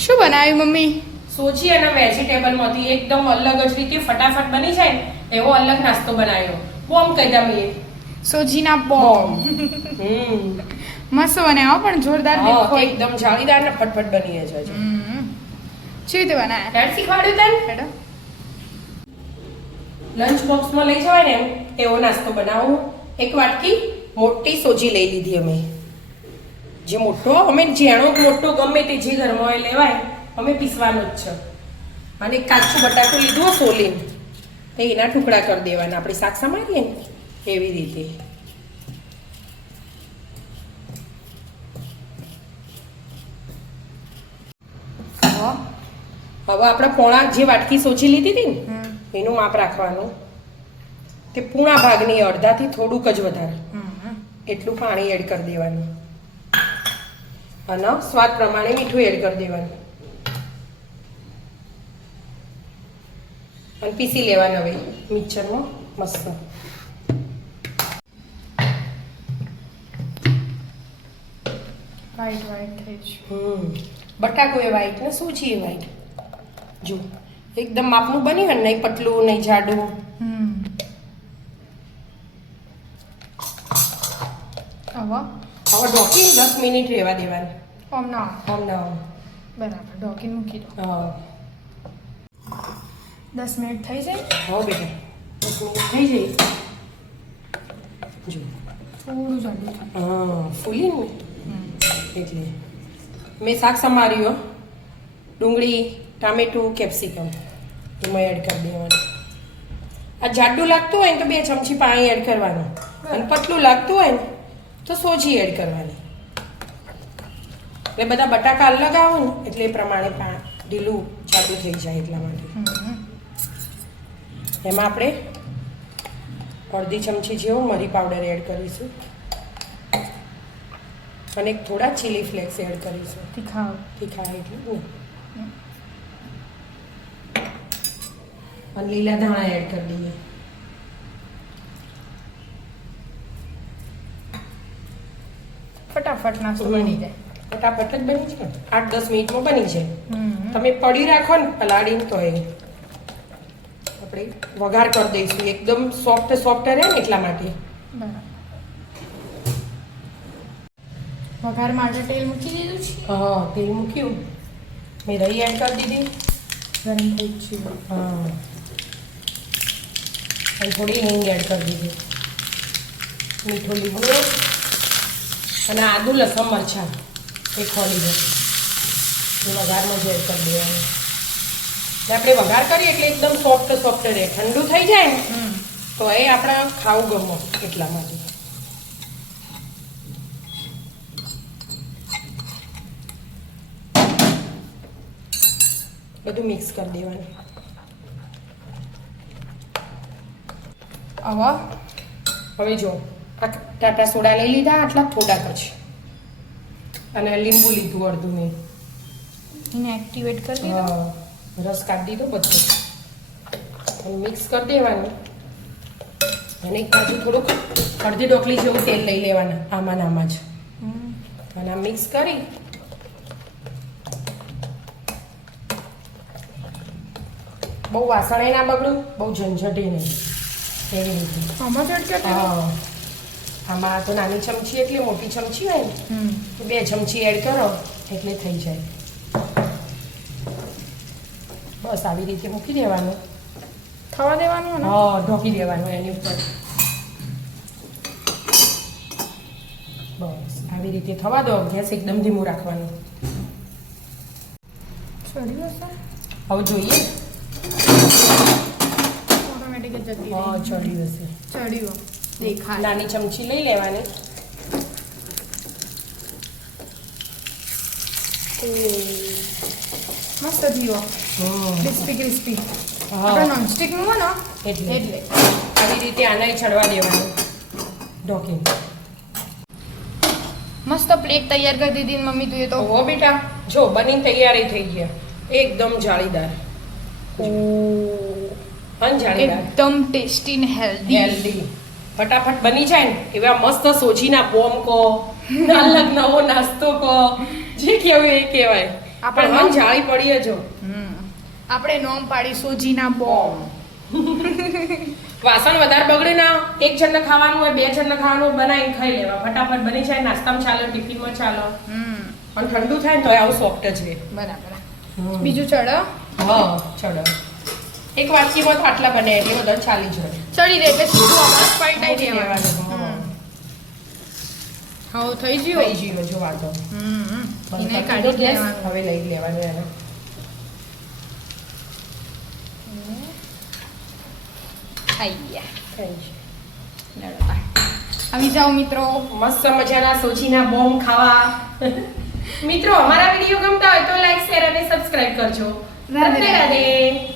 શું બનાવ્યું મમ્મી? સોજી અને વેજીટેબલમાંથી એકદમ અલગ જ રીતે ફટાફટ બની જાય ને એવો અલગ નાસ્તો બનાવ્યો. બોમ્બ કહી દે મેં. સોજીના બોમ્બ. મસ્ત બનાવ્યો પણ જોરદાર હા, દેખો. એકદમ જાળીદાર ને ફટફટ બની જાય છે. કેવી રીતે બનાવ્યા? હેડ શીખવાડ્યું તને? હેડો. લંચ બોક્સમાં લઈ જવાય ને એવો નાસ્તો બનાવું. એક વાટકી મોટી સોજી લઈ લીધી અમે. જે મોટો અમે જેણો મોટો ગમે તે જે ઘરમાં હોય લેવાય, અમે પીસવાનો જ છે. અને એક કાચું બટાકું લીધું હોય સોલીને, તો એના ટુકડા કરી દેવાના. આપણે શાક સમારીએ ને એવી રીતે. હવે આપણે પોણા જે વાટકી સોજી લીધી હતી ને એનું માપ રાખવાનું. તે પૂણા ભાગની અડધાથી થોડુંક જ વધારે એટલું પાણી એડ કરી દેવાનું. અને સ્વાદ પ્રમાણે મીઠું એડ કરી દેવાનું. અને પીસી લેવાનું હવે મિક્સરમાં મસ્ત. વ્હાઈટ વ્હાઈટ થઈ છે. બટાકો એ વ્હાઈટ ને સૂજી એ વ્હાઈટ. જો એકદમ માપનું બન્યું હોય ને, નહીં પતલું નહીં જાડું. હવે ઢોકી 10 મિનિટ રહેવા દેવાનું. આમ ના આમ ના આમ. બરાબર ઢોકીને મૂકી દો. હા 10 મિનિટ થઈ જાય. હા બેટા 10 મિનિટ થઈ જાય. જો થોડું જાડું થાય. હા ફૂલીને એટલે મેં શાક સમાર્યું. ડુંગળી, ટામેટું, કેપ્સિકમ એમાં એડ કરી દેવાનું. આ જાડું લાગતું હોય ને તો 2 ચમચી પાણી એડ કરવાનું. અને પતલું લાગતું હોય ને તો સોજી એડ કરવાની. એટલે બધા બટાકા અલગ આવે ને એટલે એ પ્રમાણે ઢીલું જાડું થઈ જાય એટલા માટે. એમાં આપણે અડધી ચમચી જેવો મરી પાવડર એડ કરીશું. અને થોડા ચીલી ફ્લેક્સ એડ કરીશું. તીખા એટલું ને. અને લીલા ધાણા એડ કરી દઈએ. ફટાફટ નાસ્તો બની જાય. ફટાફટ જ બની જાય. 8-10 મિનિટમાં બની જાય. તમે પડી રાખો ને પલાળીને તો એ આપણે વઘાર કરી દઈશું. એકદમ સોફ્ટ રહે ને એટલા માટે. બરાબર. વઘાર માટે તેલ મૂકી દીધું છે. હા તેલ મૂક્યું. મેં રહી એડ કરી દીધી. ગરમ થઈ છે. હા અને થોડી હિંગ એડ કરી દીધી. મીઠું લીમડો અને આદુ લસણ મરચાં એ ખોલી દે. એ વઘારમાં જ એડ કરી દેવાનું. આપણે વઘાર કરીએ એટલે એકદમ સોફ્ટ રહે. ઠંડુ થઈ જાય ને તો એ આપણે ખાવું ગમો એટલા માટે. બધું મિક્સ કરી દેવાનું. હવે જો ટાટા સોડા લઈ લીધા આટલા થોડાક જ. અને લીંબુ લીધું અડધું મેં. એને એક્ટિવેટ કરી દીધો. રસ કાઢી દીધો બધું. અને મિક્સ કરી દેવાનું. અને એક બાજુ થોડુંક અડધી ડોકલી જેવું તેલ લઈ લેવાના આમાં જ. અને આ મિક્સ કરી બહુ વાસણે ના બગડું, બહુ ઝંઝટી નહીં એવી રીતે. આમાં ચડકે હા આમાં તો નાની ચમચી એટલે મોટી ચમચી હોય ને તો 2 ચમચી એડ કરો એટલે થઈ જાય. બસ આવી રીતે મૂકી દેવાનું. થવા દેવાનું ને. હા ઢોકી દેવાનું એની ઉપર. બસ આવી રીતે થવા દો. ગેસ એકદમ ધીમું રાખવાનું. ચડી જશે. હવે જોઈએ. ઓટોમેટિક જ જતી હા રહી. ચડી જશે. ચડ્યું દેખાય. નાની ચમચી લઈ લેવાની. મસ્ત થયો. Crispy crispy. હા. આપણે નોનસ્ટિક નું હોય ને એટલે આવી રીતે આને ચડવા દેવાનું ઢોકી. મસ્ત પ્લેટ તૈયાર કરી દીધી ને મમ્મી તું એ તો. હો બેટા જો બનીને તૈયારી થઈ ગયા. એકદમ જાળીદાર. જાળીદાર એકદમ ટેસ્ટી ને હેલ્ધી ફટાફટ બની જાય ને એવા મસ્ત સોજીના બોમ્બ કહો, અલગ નવો નાસ્તો કહો, જે કહેવું એ કહેવાય. આપણે આપણે મન જાળી પડીએ જો આપણે નોમ પાડી સોજીના બોમ્બ. વાસણ વધારે બગડે ના, એક જણને ખાવાનું હોય, બે જણને ખાવાનું હોય, બનાવીને ખાઈ લેવા. ફટાફટ બની જાય, નાસ્તામાં ચાલે, ટિફિનમાં ચાલે. અને ઠંડુ થાય ને તો આવું સોફ્ટ જ રહે. બરાબર. બીજું ચડો. હા ચડો. એક વાટકીમાં તો આટલા બને એટલે બધા ચાલી જાય. ચડી રહે એટલે સીધું આપણે પલટાઈ મૂકી દેવાનું. દેવાનું. હા થઈ ગયું. થઈ ગયું જો વાતો. એને કાઢી ગેસ દેવાનું. હવે લઈ લેવાનું એને. થઈ ગયા. થઈ ગયું. આવી જાઓ મિત્રો. મસ્ત મજાના સોજીના બોમ્બ ખાવા. મિત્રો અમારા વિડીયો ગમતા હોય તો લાઈક શેર અને સબસ્ક્રાઇબ કરજો. રાધે રાધે રાધે.